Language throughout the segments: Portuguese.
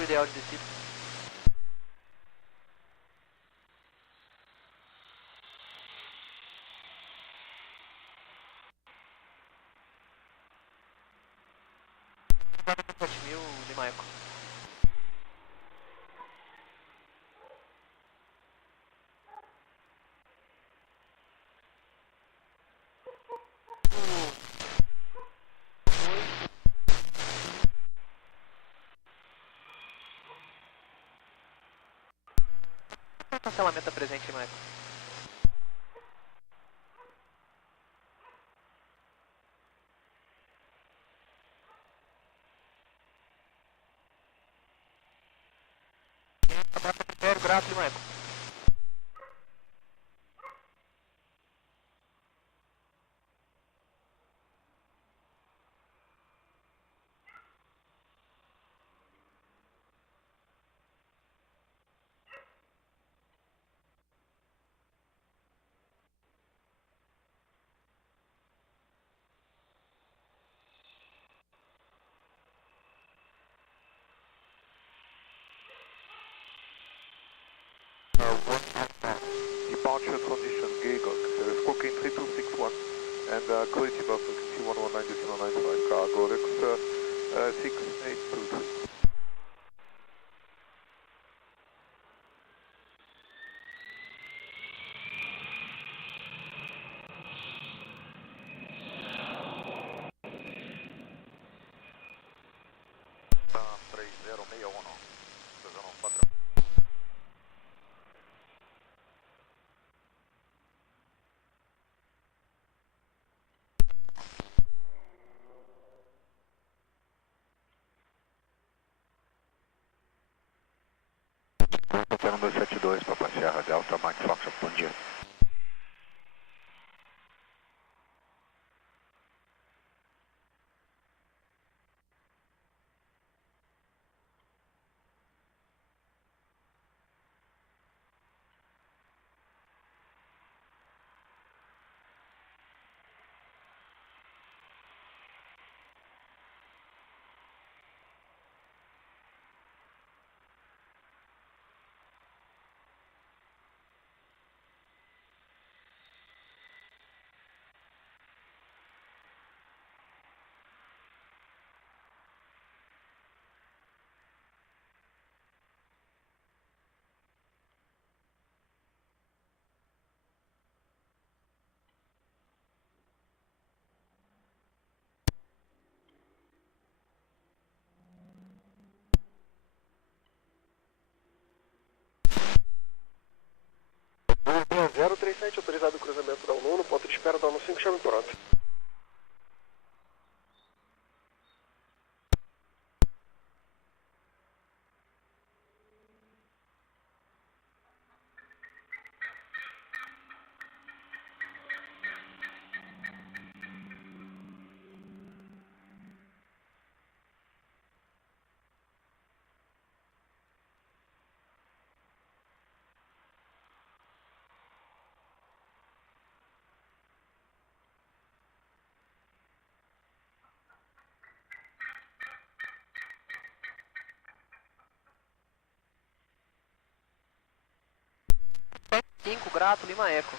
tempo ideal de descida. Mil, Lima Eco. Cancelamento presente, Lima Eco. Império, grato, Lima Eco. Departure condition, Gagok, Squawking 3261 and quality buffer C119.95, cargo Rex 6823. Hotel 272, Papa Sierra Delta, Mike Fox, bom dia. Linha 037, autorizado o cruzamento da UNU, ponto de espera da UNU 5, chame pronto. Cinco, grato, Lima Eco.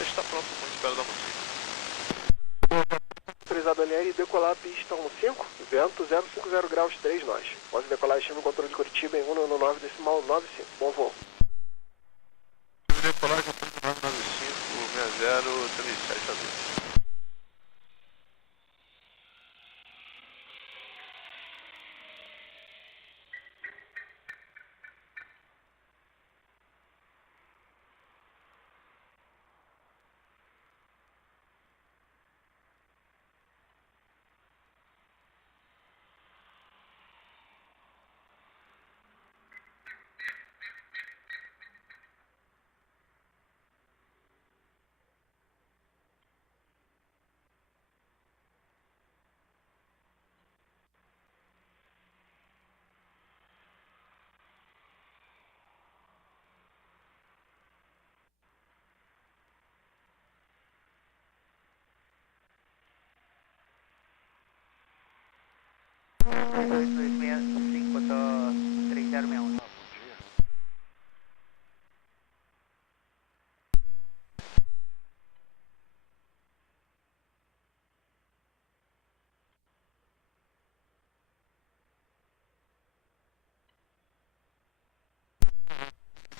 Está pronto, com espera da música. pode decolar a pista 15, vento 050 graus 3 nós. Pode decolar e chame o controle de Curitiba em 199 decimal 95. Bom voo. Decolar com 995 6037 aviso.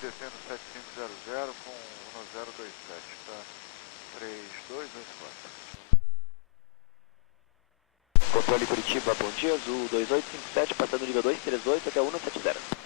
Descendo 7500 com 1027, tá? 3284. Controle Curitiba, bom dia, Azul 2857, passando nível 238 até 170.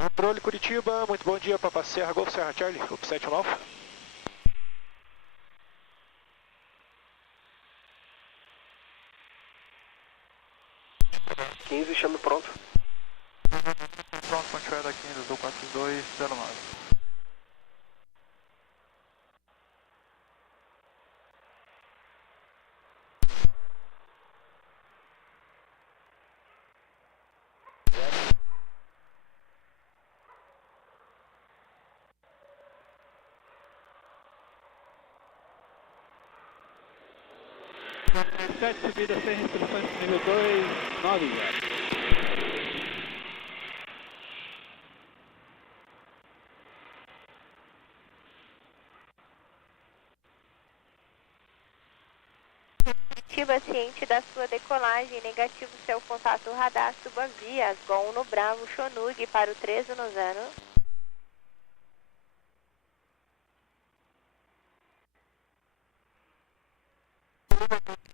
Controle Curitiba, muito bom dia, Papa Serra, Golf Serra Charlie, UP 719. 15, chame pronto. Pronto, quando estiver daqui, Azul 4209. Subida sem restrições, nível 290. Curitiba, ciente da sua decolagem, negativo seu contato radar, suba via Gol no Bravo, Chonug para o 13 no 0.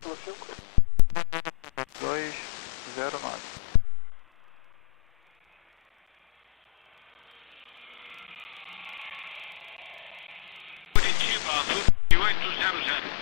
No 5. 209. Curitiba, Azul 800.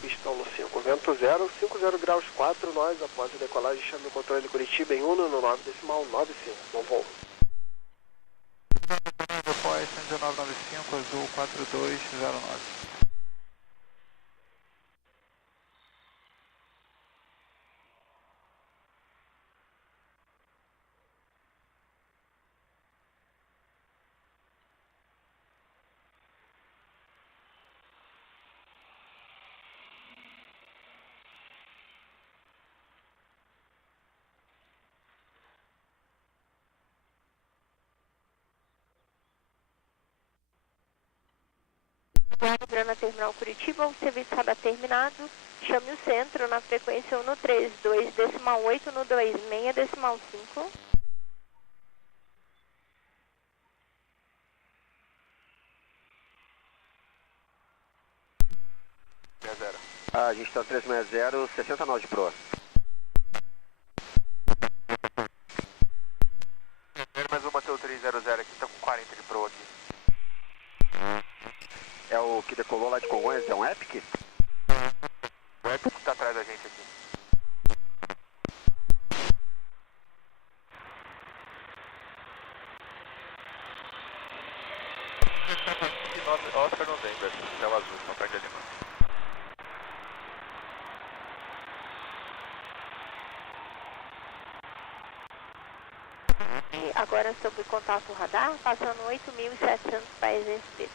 Pistão no 5, vento 50 graus 4 nós, após a decolagem, chame o controle de Curitiba em 199 decimal 95. Bom voo. Depois 1995, Azul 4209. Lembrando a terminal Curitiba, o serviço está terminado. Chame o centro na frequência 132,8 no 26,5. A gente está 360, 69 de proa. Mais uma Teu 300 aqui, tá com 40 de pro aqui. É o que decolou lá de Congonhas, é um Epic? O Epic tá atrás da gente aqui. Oscar November, céu azul, só perto de Lima. E agora sobre contato radar, passando 8.700 pés SP.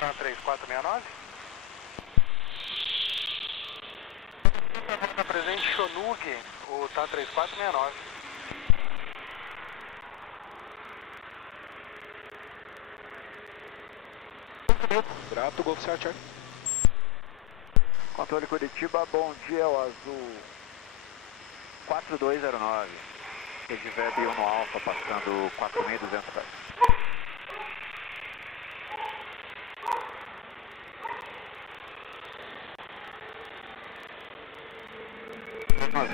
Tá 3469? Tá presente Chonug, o TAN 3469. Grato, Golf Charlie. Controle Curitiba, bom dia, o azul 4209. Regiverb 1 no alfa, passando 4.200 pés.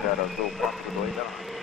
0 azul 4209.